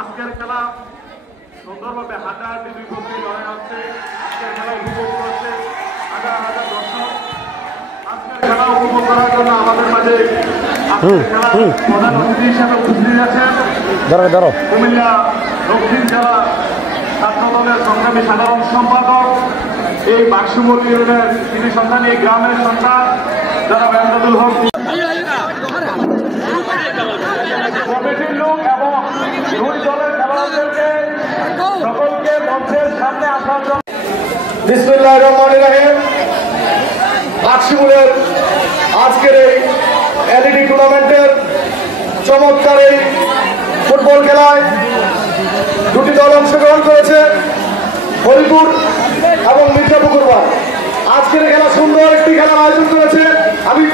আজকের খেলা সুন্দরভাবে হাঁটাহাঁটি দুই পক্ষে লড়াই হচ্ছে। আজকের খেলা উপভোগ করছে হাজার হাজার দর্শক। আজকের খেলা উপভোগ করার জন্য আমাদের মাঝে আজকের খেলা প্রধান অতিথি হিসেবে উপস্থিত আছেন কুমিল্লা দক্ষিণ জেলা ছাত্র দলের সংগ্রামী সাধারণ সম্পাদক, এই বাক্সমুল ইউনিয়নের কৃষি সন্তান, এই গ্রামের সন্তান যারা এমদাদুল হক কমিটির লোক এবং দুই দলের খেলোয়াড়দেরকে সকলকে মঞ্চের সামনে আসার জন্য। বিসমিল্লাহির রহমানির রহিম। বাক্সমুলের আজকের এই এলইডি টুর্নামেন্টের চমৎকার এই ফুটবল খেলায় দুটি দল অংশগ্রহণ করেছে, হরিপুর এবং মির্জাপুকুরবাড়। আজকের খেলা সুন্দর একটি খেলার আয়োজন করেছে। আমি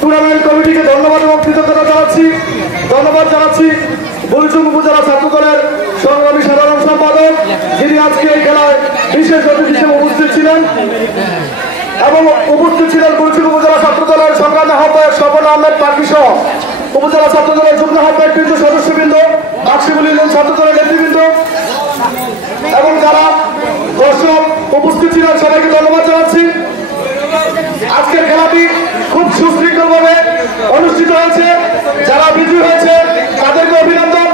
টুর্নামেন্ট কমিটিকে ধন্যবাদ এবং কৃতজ্ঞতা ধন্যবাদ জানাচ্ছি বুলচুং উপজেলা ছাত্র দলের সংগ্রামী সাধারণ সম্পাদক, যিনি আজকে এই খেলায় বিশেষ অতিথি হিসেবে উপস্থিত ছিলেন, এবং উপস্থিত ছিলেন বুলচুং উপজেলা ছাত্র দলের সংগ্রামী আহ্বায়ক স্বপন আহমেদ পার্কি সহ উপজেলা ছাত্র দলের যুগ্ম আহ্বায়ক বিন্দু সদস্যবৃন্দ, বাক্সমুল ইউনিয়ন ছাত্র দলের নেতৃবৃন্দ এবং যারা দর্শক উপস্থিত ছিলেন সবাইকে ধন্যবাদ জানাচ্ছি। আজকের খেলাটি খুব সুশৃঙ্খলভাবে অনুষ্ঠিত হয়েছে। যারা বিজয়ী হয়েছে তাদেরকে অভিনন্দন,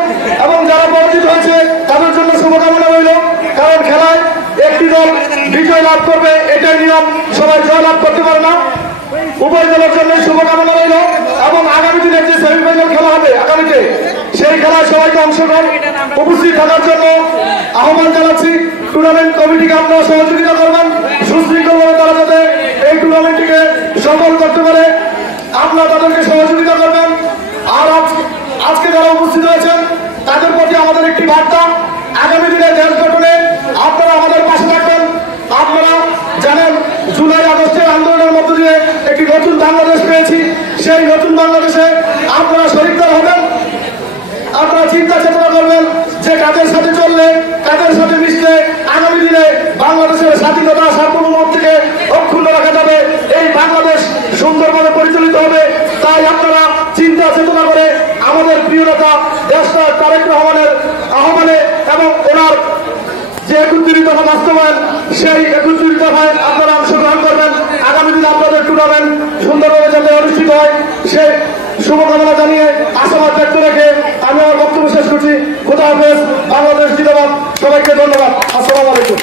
এবং যারা পরাজিত হয়েছে তাদের জন্য শুভকামনা রইল। কারণ খেলায় একটি দল বিজয় লাভ করবে এটাই নিয়ম, সবাই জয় লাভ করতে পারে না। উভয় দলের জন্য শুভকামনা রইল, এবং আগামী দিনে যে সেমিফাইনাল খেলা হবে আগামীতে, সেই খেলায় সবাইকে অংশগ্রহণ উপস্থিত থাকার জন্য আহ্বান জানাচ্ছি। টুর্নামেন্ট কমিটিকে আপনারা সহযোগিতা করবেন, সুশৃঙ্খলভাবে তারা যাতে এই টুর্নামেন্টটিকে সফল করতে পারে আপনারা তাদেরকে সহযোগিতা করবেন। আর আজকে যারা উপস্থিত হয়েছেন তাদের প্রতি আমাদের একটি বার্তা, আগামী দিনে দেশ গঠনে আপনারা আমাদের পাশে থাকবেন। আপনারা জানেন জুলাই আগস্টের আন্দোলনের মধ্য দিয়ে একটি নতুন বাংলাদেশ পেয়েছি। সেই নতুন বাংলাদেশে আপনারা শরীরদার হবেন। আপনারা চিন্তা চেতনা করবেন যে কাদের সাথে চললে, কাদের সাথে মিশলে আগামী দিনে বাংলাদেশের স্বাধীনতা সার্বভৌমত্ব থেকে অক্ষুণ্ণ রাখা যাবে, এই বাংলাদেশ সুন্দরভাবে পরিচালিত হবে। তাই আপনারা চিন্তা চেতনা করে আমাদের প্রিয় নেতা দেশটা তারেক রহমানের আহ্বানে এবং ওনার যে 31 দফা বাস্তবায়ন, সেই 31 দফায় আপনারা অংশগ্রহণ করবেন। আগামী দিনে আপনাদের টুর্নামেন্ট সুন্দরভাবে যাতে অনুষ্ঠিত হয় সেই শুভকামনা জানিয়ে আশাবাদ ব্যক্ত রেখে আমি আমার বক্তব্য শেষ করছি। খোদা হাফেজ। বাংলাদেশ জিন্দাবাদ। সবাইকে ধন্যবাদ। আসসালামু আলাইকুম।